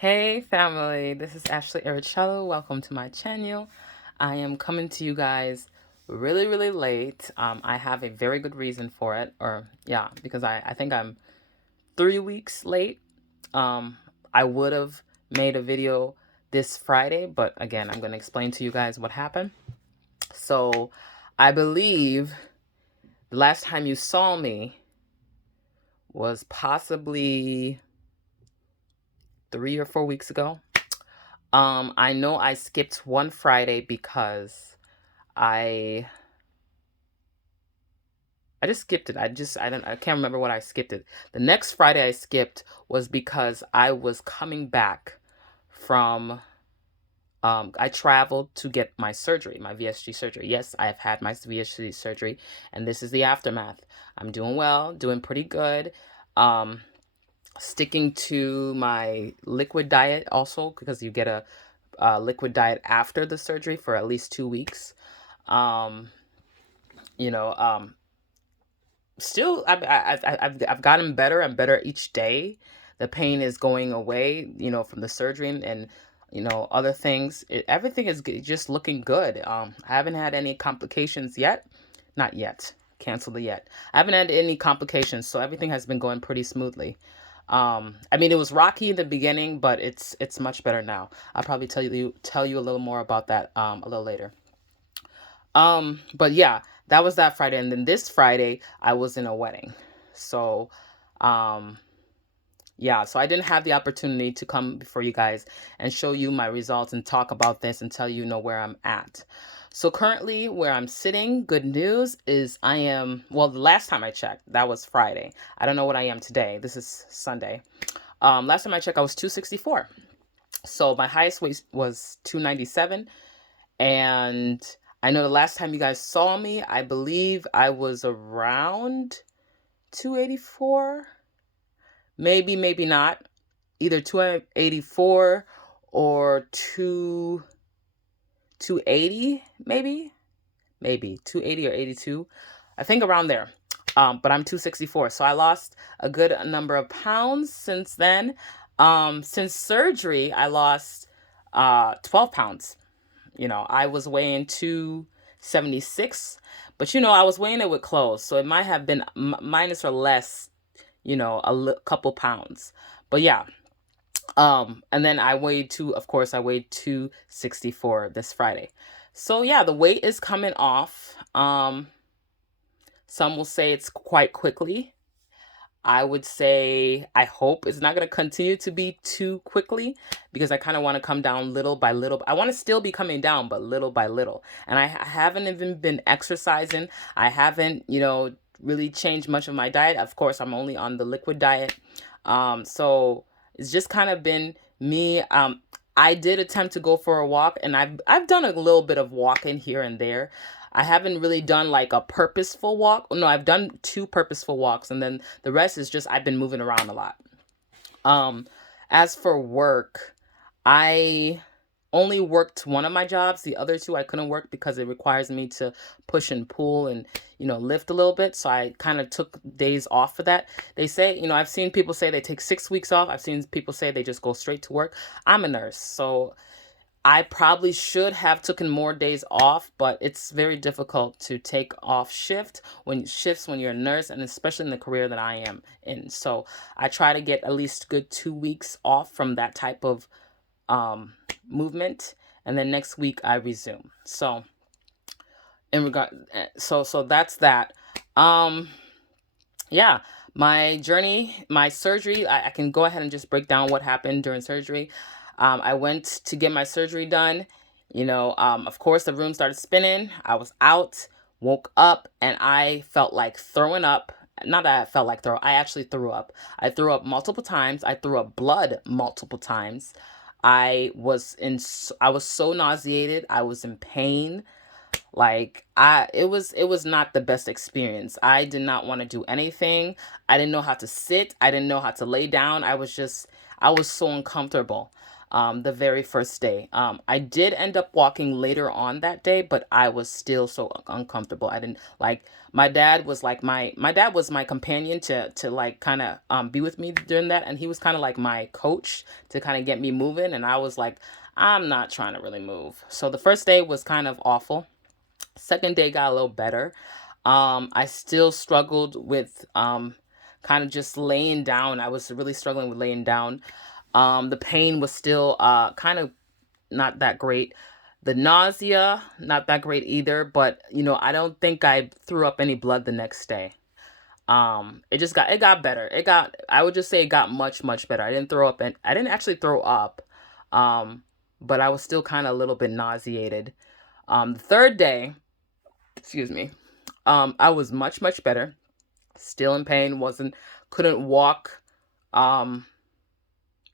Hey family, this is Ashley Ericello. Welcome to my channel. I am coming to you guys really late. I have a very good reason for it, because I think I'm 3 weeks late. Um, I would have made a video this Friday, but again, I'm going to explain to you guys what happened. So I believe the last time you saw me was possibly 3 or 4 weeks ago. I know I skipped one Friday because I just skipped it. I can't remember what I skipped it. The next Friday I skipped was because I was coming back from I traveled to get my surgery, my VSG surgery. Yes, I have had my VSG surgery, and this is the aftermath. I'm doing well, doing pretty good. Um Sticking to my liquid diet also, because you get a liquid diet after the surgery for at least 2 weeks. Um, you know, Still, I've gotten better and better each day. The pain is going away, from the surgery and other things. Everything is just looking good. I haven't had any complications yet. Not yet. Cancel the yet. I haven't had any complications, so everything has been going pretty smoothly. I mean, it was rocky in the beginning, but it's much better now. I'll probably tell you a little more about that a little later. But yeah, that was that Friday, and then this Friday I was in a wedding. So, um, yeah, so I didn't have the opportunity to come before you guys and show you my results and talk about this and tell where I'm at. So currently where I'm sitting, good news is well, the last time I checked, that was Friday. I don't know what I am today. This is Sunday. Last time I checked, I was 264. So my highest weight was 297. And I know the last time you guys saw me, I believe I was around 284. Maybe not. Either 284 or 280, maybe 280 or 82. I think around there. But I'm 264. So I lost a good number of pounds since then. Since surgery, I lost 12 pounds. I was weighing 276, but I was weighing it with clothes, so it might have been minus or less, couple pounds. But yeah, and then of course, I weighed 264 this Friday. So yeah, the weight is coming off. Some will say it's quite quickly. I would say I hope it's not going to continue to be too quickly, because I kind of want to come down little by little. I want to still be coming down, but little by little. And I haven't even been exercising. I haven't, really changed much of my diet. Of course, I'm only on the liquid diet. So it's just kind of been me. I did attempt to go for a walk, and I've done a little bit of walking here and there. I haven't really done like a purposeful walk. No, I've done 2 purposeful walks, and then the rest is just I've been moving around a lot. Um, as for work, I only worked one of my jobs. The other two I couldn't work because it requires me to push and pull and, lift a little bit. So I kind of took days off for that. They say, I've seen people say they take 6 weeks off. I've seen people say they just go straight to work. I'm a nurse, so I probably should have taken more days off, but it's very difficult to take off shifts when you're a nurse, and especially in the career that I am in. So I try to get at least good 2 weeks off from that type of movement, and then next week I resume. So so that's that. Yeah, my journey, my surgery, I can go ahead and just break down what happened during surgery. I went to get my surgery done. Of course, the room started spinning. I was out, woke up, and I felt like throwing up. Not that I felt like I actually threw up. I threw up multiple times. I threw up blood multiple times. I was so nauseated. I was in pain. Like it was not the best experience. I did not want to do anything. I didn't know how to sit. I didn't know how to lay down. I was so uncomfortable. the very first day. I did end up walking later on that day, but I was still so uncomfortable. I didn't like, my dad was like my dad was my companion to like kind of be with me during that, and he was kind of like my coach to kind of get me moving, and I was like, I'm not trying to really move. So the first day was kind of awful. Second day got a little better. I still struggled with kind of just laying down. I was really struggling with laying down. The pain was still kind of not that great. The nausea, not that great either. But I don't think I threw up any blood the next day. It got better. I would just say it got much, much better. I didn't throw up, and I didn't actually throw up. Um, but I was still kind of a little bit nauseated. The third day, excuse me, I was much, much better. Still in pain, couldn't walk um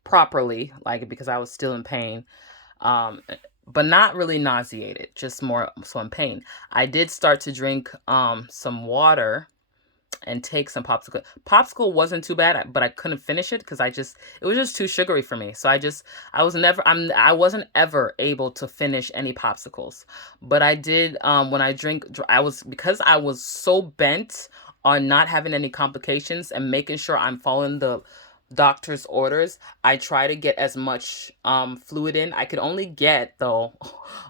properly, like, because I was still in pain. Um, but not really nauseated, just more so in pain. I did start to drink some water and take some popsicle. Popsicle wasn't too bad, but I couldn't finish it because it was just too sugary for me. So I wasn't ever able to finish any popsicles. But I did when because I was so bent on not having any complications and making sure I'm following the doctor's orders. I try to get as much fluid in. I could only get, though,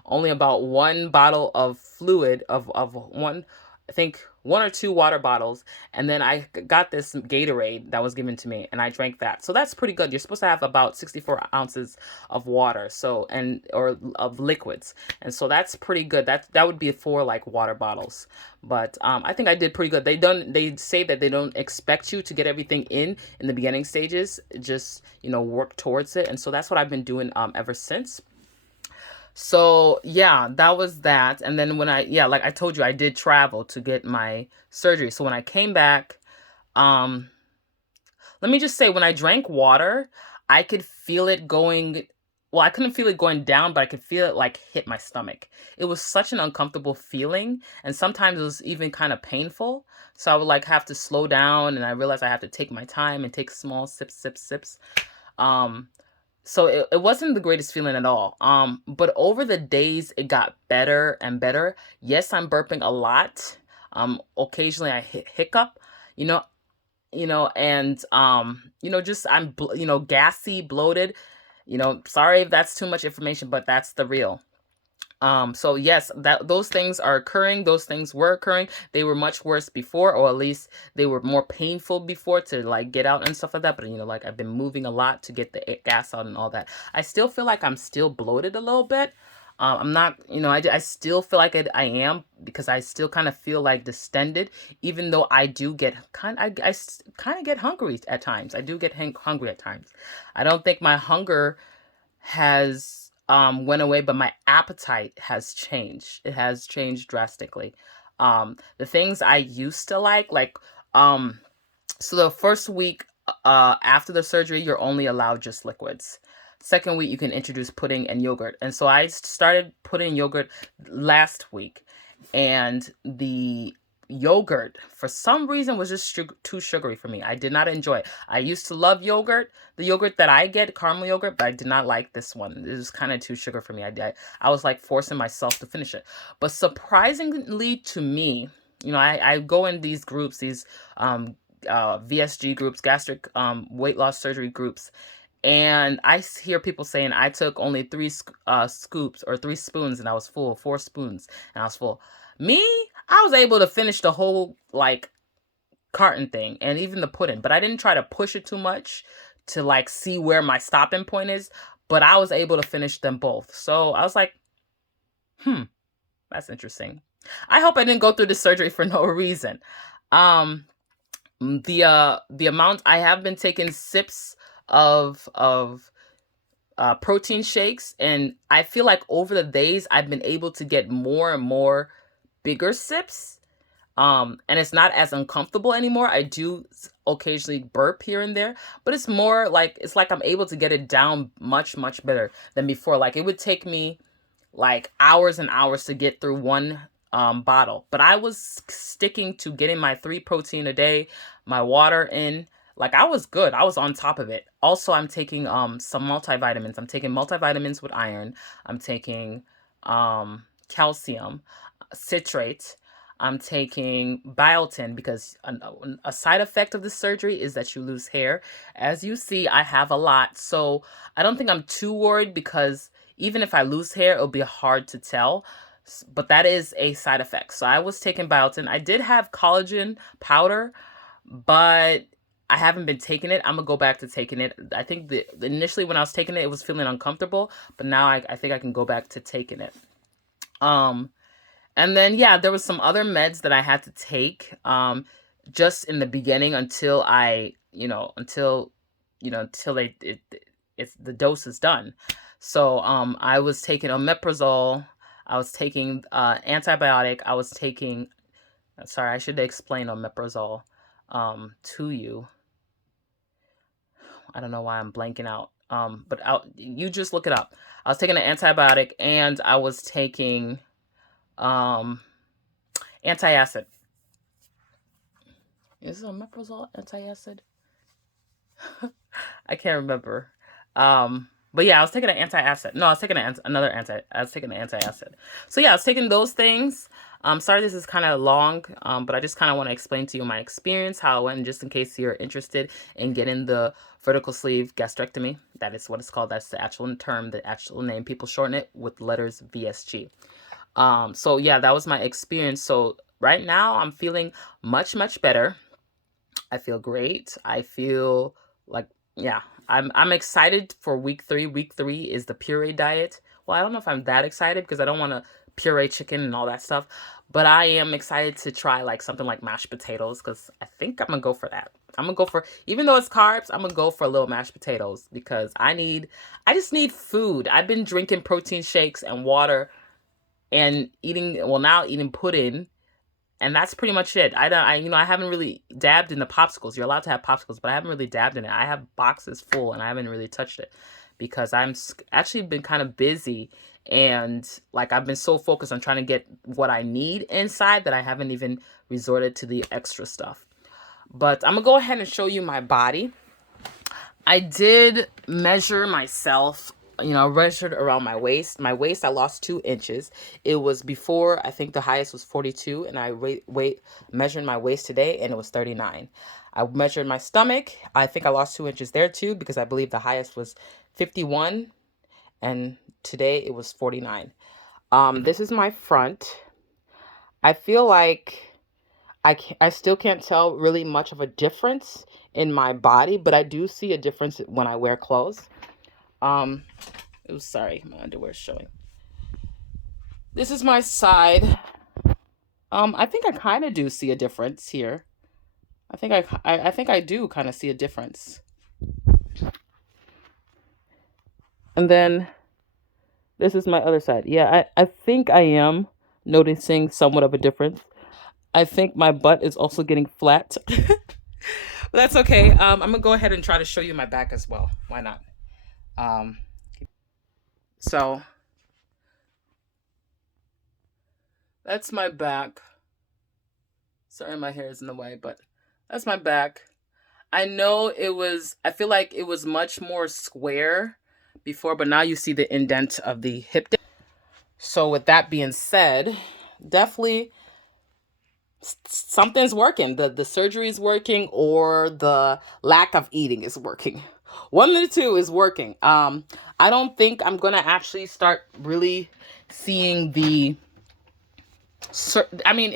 only about one bottle of fluid of one, I think one or two water bottles, and then I got this Gatorade that was given to me, and I drank that. So that's pretty good. You're supposed to have about 64 ounces of water, or of liquids, and so that's pretty good. That would be 4 like water bottles. But I think I did pretty good. They say that they don't expect you to get everything in the beginning stages. Just work towards it, and so that's what I've been doing ever since. So yeah, that was that. And then like I told you, I did travel to get my surgery. So when I came back, um, let me just say, when I drank water, I could feel it going, well, I couldn't feel it going down, but I could feel it like hit my stomach. It was such an uncomfortable feeling. And sometimes it was even kind of painful. So I would like have to slow down, and I realized I have to take my time and take small sips, sips, sips. Um, so it wasn't the greatest feeling at all. But over the days, it got better and better. Yes, I'm burping a lot. Occasionally I hiccup, you know, and just gassy, bloated. Sorry if that's too much information, but that's the real. So yes, that those things are occurring. Those things were occurring. They were much worse before, or at least they were more painful before to like get out and stuff like that. But like I've been moving a lot to get the gas out and all that. I still feel like I'm still bloated a little bit. I'm not, I still feel like I am, because I still kind of feel like distended, even though I do get kind of get hungry at times. I do get hungry at times. I don't think my hunger has went away, but my appetite has changed. It has changed drastically. The things I used to like so the first week after the surgery, you're only allowed just liquids. Second week, you can introduce pudding and yogurt. And so I started pudding yogurt last week, and the yogurt for some reason was just too sugary for me. I did not enjoy it. I used to love yogurt, the yogurt that I get, caramel yogurt, but I did not like this one. It was kind of too sugar for me. I was like forcing myself to finish it. But surprisingly to me, I go in these groups, these VSG groups, gastric weight loss surgery groups, and I hear people saying I took only 3 scoops or 3 spoons, and I was full, 4 spoons, and I was full. Me, I was able to finish the whole like carton thing, and even the pudding, but I didn't try to push it too much to like see where my stopping point is, but I was able to finish them both. So I was like, that's interesting. I hope I didn't go through the surgery for no reason. The amount I have been taking sips of protein shakes, and I feel like over the days I've been able to get more and more bigger sips, and it's not as uncomfortable anymore. I do occasionally burp here and there, but it's more like I'm able to get it down much, much better than before. Like it would take me like hours and hours to get through one bottle, but I was sticking to getting my 3 protein a day, my water in, Like, I was good. I was on top of it. Also, I'm taking some multivitamins. I'm taking multivitamins with iron. I'm taking calcium, citrate. I'm taking biotin because a side effect of this surgery is that you lose hair. As you see, I have a lot. So I don't think I'm too worried because even if I lose hair, it'll be hard to tell. But that is a side effect. So I was taking biotin. I did have collagen powder, but I haven't been taking it. I'm gonna go back to taking it. I think initially when I was taking it, it was feeling uncomfortable, but now I think I can go back to taking it. And then, yeah, there was some other meds that I had to take just in the beginning until it's the dose is done. So I was taking omeprazole. I was taking antibiotic. I was taking, sorry, I should explain omeprazole to you. I don't know why I'm blanking out. But you just look it up. I was taking an antibiotic and I was taking antacid. Is it omeprazole antacid? I can't remember. But yeah, I was taking an antacid. No, I was taking I was taking an antacid. So yeah, I was taking those things. Sorry this is kind of long, but I just kind of want to explain to you my experience, how it went, just in case you're interested in getting the vertical sleeve gastrectomy. That is what it's called. That's the actual term, the actual name. People shorten it with letters VSG. So yeah, that was my experience. So right now I'm feeling much, much better. I feel great. I feel like, yeah, I'm excited for week 3. Week 3 is the puree diet. Well, I don't know if I'm that excited because I don't want to puree chicken and all that stuff, but I am excited to try like something like mashed potatoes because I think I'm gonna go for that. I'm gonna go for, even though it's carbs, I'm gonna go for a little mashed potatoes because I just need food. I've been drinking protein shakes and water and now eating pudding, and that's pretty much it. I haven't really dabbed in the popsicles. You're allowed to have popsicles, but I haven't really dabbed in it. I have boxes full and I haven't really touched it because I'm actually been kind of busy, and like I've been so focused on trying to get what I need inside that I haven't even resorted to the extra stuff. But I'm gonna go ahead and show you my body. I did measure myself, measured around my waist. My waist, I lost 2 inches. It was before, I think the highest was 42, and I measured my waist today, and it was 39. I measured my stomach. I think I lost 2 inches there too, because I believe the highest was 51, and today it was 49. This is my front. I feel like I still can't tell really much of a difference in my body, but I do see a difference when I wear clothes. Sorry, my underwear is showing. This is my side. I think I kind of do see a difference here. I think I do kind of see a difference. And then this is my other side. Yeah, I think I am noticing somewhat of a difference. I think my butt is also getting flat. But that's okay. I'm gonna go ahead and try to show you my back as well. Why not? So that's my back. Sorry, my hair is in the way, but that's my back. I feel like it was much more square before, but now you see the indent of the hip. So with that being said, definitely something's working. The surgery is working, or the lack of eating is working. One of the two is working. I don't think I'm gonna actually start really seeing it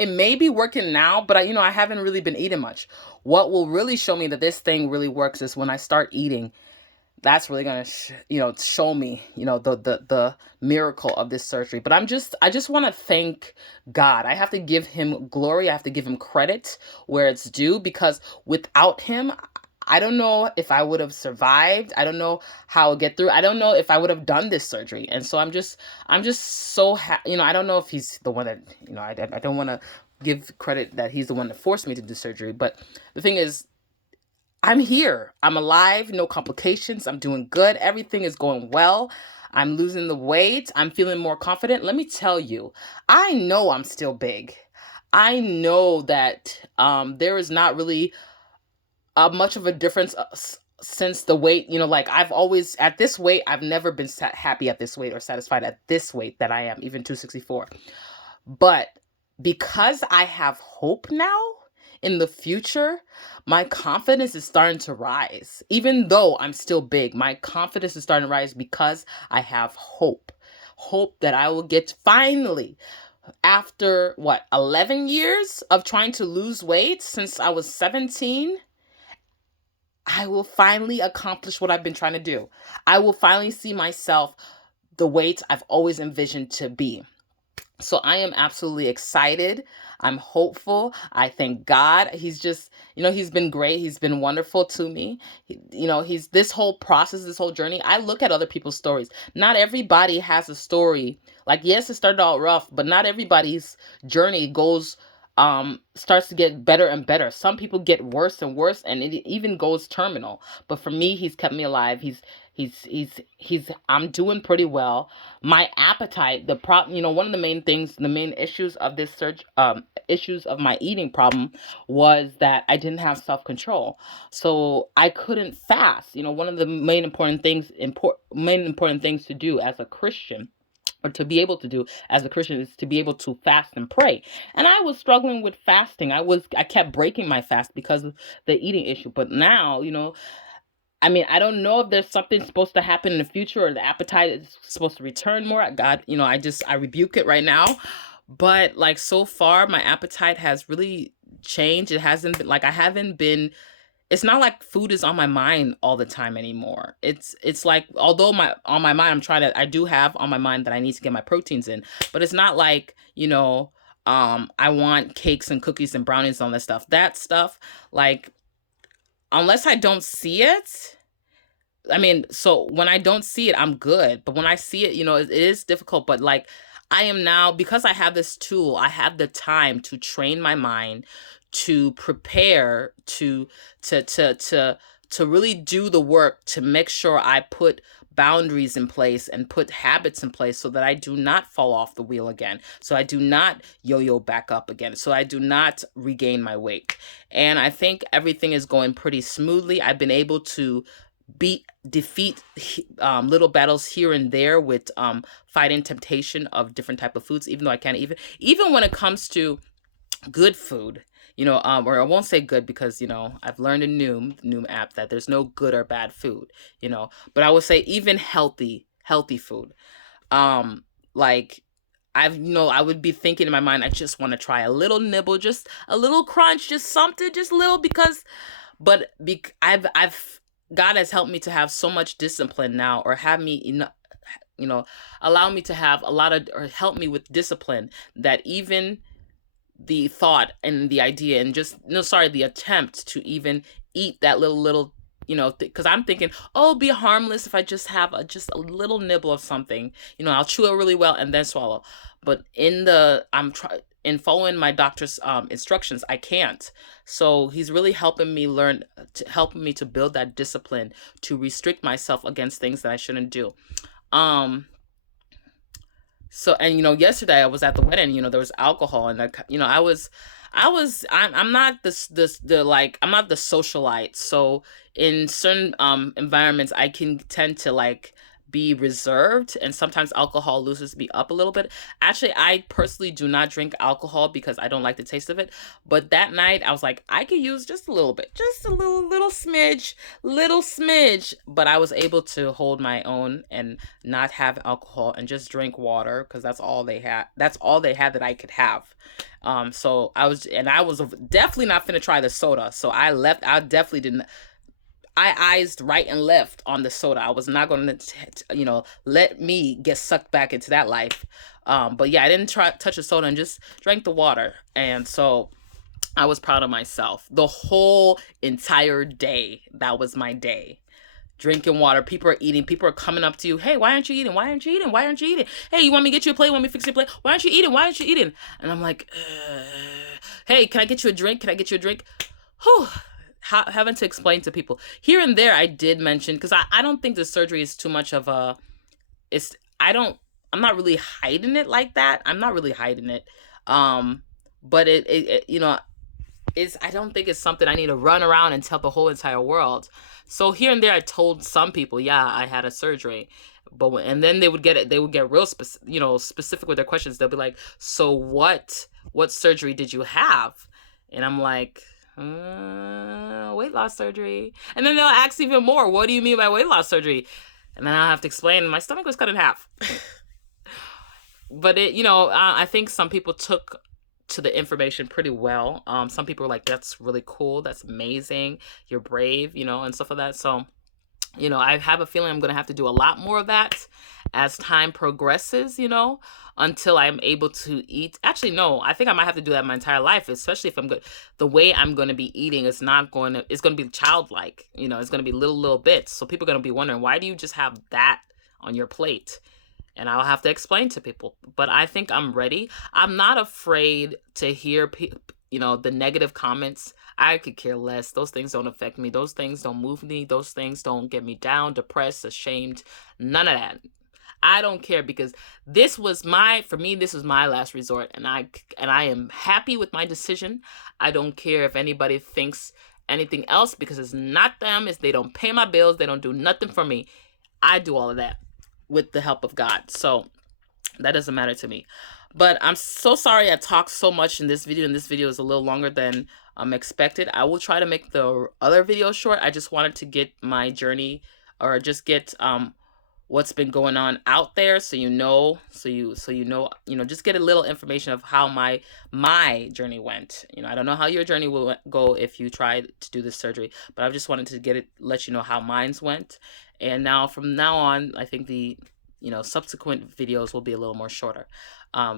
may be working now, but I haven't really been eating much. What will really show me that this thing really works is when I start eating. That's really gonna show me the miracle of this surgery. But I just want to thank God. I have to give him glory. I have to give him credit where it's due, because without him, I don't know if I would have survived. I don't know how I'll get through. I don't know if I would have done this surgery. And so I'm just so happy. I don't know if he's the one that, I don't want to give credit that he's the one that forced me to do surgery. But the thing is, I'm here. I'm alive. No complications. I'm doing good. Everything is going well. I'm losing the weight. I'm feeling more confident. Let me tell you, I know I'm still big. I know that there is not really much of a difference since the weight, like I've always at this weight, I've never been happy at this weight or satisfied at this weight that I am, even 264. But because I have hope now in the future, my confidence is starting to rise. Even though I'm still big, my confidence is starting to rise because I have hope. Hope that I will get finally, after 11 years of trying to lose weight since I was 17, I will finally accomplish what I've been trying to do. I will finally see myself the weight I've always envisioned to be. So I am absolutely excited. I'm hopeful. I thank God. He's just, he's been great. He's been wonderful to me. He's this whole process, this whole journey. I look at other people's stories. Not everybody has a story. Like, yes, it started out rough, but not everybody's journey starts to get better and better. Some people get worse and worse, and it even goes terminal. But for me, he's kept me alive. I'm doing pretty well. My appetite, one of the main things, the main issues of this issues of my eating problem was that I didn't have self-control. So I couldn't fast. One of the main important things to do as a Christian, or to be able to do as a Christian, is to be able to fast and pray. And I was struggling with fasting. I kept breaking my fast because of the eating issue. But now, I don't know if there's something supposed to happen in the future, or the appetite is supposed to return more. God, I rebuke it right now. But like, so far, my appetite has really changed. It hasn't been like, it's not like food is on my mind all the time anymore. It's like, although on my mind, I do have on my mind that I need to get my proteins in, but it's not like, I want cakes and cookies and brownies and all that stuff. That stuff, like, unless I don't see it, so when I don't see it, I'm good. But when I see it, it is difficult. But like, I am now, because I have this tool, I have the time to train my mind to prepare to really do the work to make sure I put boundaries in place and put habits in place so that I do not fall off the wheel again. So I do not yo-yo back up again. So I do not regain my weight. And I think everything is going pretty smoothly. I've been able to defeat little battles here and there with fighting temptation of different type of foods, even though I can't even when it comes to good food, or I won't say good, because, I've learned in Noom app that there's no good or bad food, but I would say even healthy food. Like, I would be thinking in my mind, I just want to try a little nibble, just a little crunch, just something, just little, but God has helped me to have so much discipline now, or have me, allow me to have or help me with discipline, that even the thought and the idea and the attempt to even eat that little, because I'm thinking, oh, be harmless if I just have just a little nibble of something, I'll chew it really well and then swallow. But in following my doctor's instructions, I can't. So he's really helping me to build that discipline to restrict myself against things that I shouldn't do. So, and, yesterday I was at the wedding, there was alcohol, and I'm not I'm not the socialite. So in certain environments, I can tend to like be reserved, and sometimes alcohol loosens me up a little bit. Actually, I personally do not drink alcohol because I don't like the taste of it. But that night I was like, I could use just a little bit, just a little smidge. But I was able to hold my own and not have alcohol and just drink water, because that's all they had that I could have. So I was definitely not finna try the soda. So I definitely didn't. I eyed right and left on the soda. I was not going to, let me get sucked back into that life. But yeah, I didn't touch the soda and just drank the water. And so I was proud of myself. The whole entire day, that was my day. Drinking water. People are eating. People are coming up to you. Hey, why aren't you eating? Why aren't you eating? Why aren't you eating? Hey, you want me to get you a plate? Want me to fix your plate? Why aren't you eating? Why aren't you eating? And I'm like, hey, can I get you a drink? Can I get you a drink? Whew. Having to explain to people here and there. I did mention, because I don't think the surgery is too much of a, I'm not really hiding it like that. I'm not really hiding it. But it I don't think it's something I need to run around and tell the whole entire world. So here and there, I told some people, yeah, I had a surgery, and then they would get real specific with their questions. They'll be like, so what surgery did you have? And I'm like, weight loss surgery. And then they'll ask even more, what do you mean by weight loss surgery? And then I'll have to explain, my stomach was cut in half. But I think some people took to the information pretty well. Some people were like, that's really cool, that's amazing, you're brave, and stuff like that. So I have a feeling I'm going to have to do a lot more of that as time progresses, until I'm able to eat. Actually, no, I think I might have to do that my entire life, especially if I'm good. The way I'm going to be eating is going to be childlike, it's going to be little bits. So people are going to be wondering, why do you just have that on your plate? And I'll have to explain to people. But I think I'm ready. I'm not afraid to hear the negative comments. I could care less. Those things don't affect me. Those things don't move me. Those things don't get me down, depressed, ashamed. None of that. I don't care, because this was my last resort, and I am happy with my decision. I don't care if anybody thinks anything else, because it's not them. They don't pay my bills. They don't do nothing for me. I do all of that with the help of God. So that doesn't matter to me. But I'm so sorry I talked so much in this video, and this video is a little longer than expected. I will try to make the other video short. I just wanted to get my journey, or just get what's been going on out there, so just get a little information of how my journey went. I don't know how your journey will go if you try to do this surgery, but I just wanted to let you know how mine's went. And from now on, I think the subsequent videos will be a little more shorter.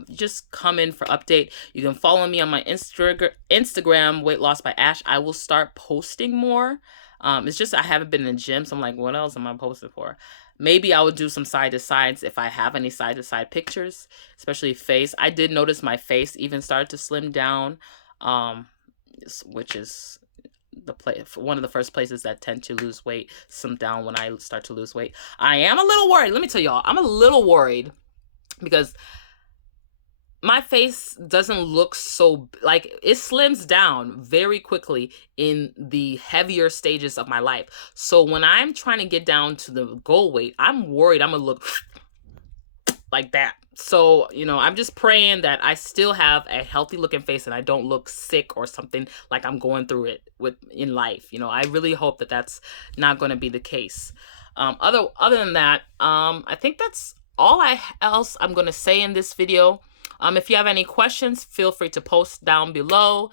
Just come in for update. You can follow me on my Instagram, Weightlossbyash. I will start posting more. It's just I haven't been in the gym, so I'm like, what else am I posting for? Maybe I would do some side-to-sides if I have any side-to-side pictures, especially face. I did notice my face even started to slim down, which is one of the first places that tend to lose weight, slim down when I start to lose weight. I am a little worried. Let me tell y'all, I'm a little worried because my face doesn't look so, like, it slims down very quickly in the heavier stages of my life. So when I'm trying to get down to the goal weight, I'm worried I'm gonna look like that. So, I'm just praying that I still have a healthy looking face and I don't look sick or something like I'm going through it in life. I really hope that that's not going to be the case. Other than that, I think that's all else I'm going to say in this video. If you have any questions, feel free to post down below.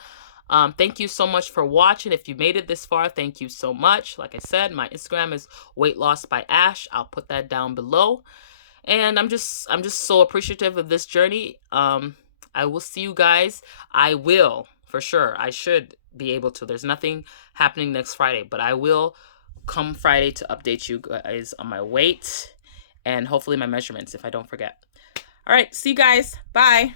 Thank you so much for watching. If you made it this far, thank you so much. Like I said, my Instagram is Weightlossbyash. I'll put that down below. And I'm just so appreciative of this journey. I will see you guys. I will, for sure. I should be able to. There's nothing happening next Friday, but I will come Friday to update you guys on my weight and hopefully my measurements if I don't forget. All right, see you guys. Bye.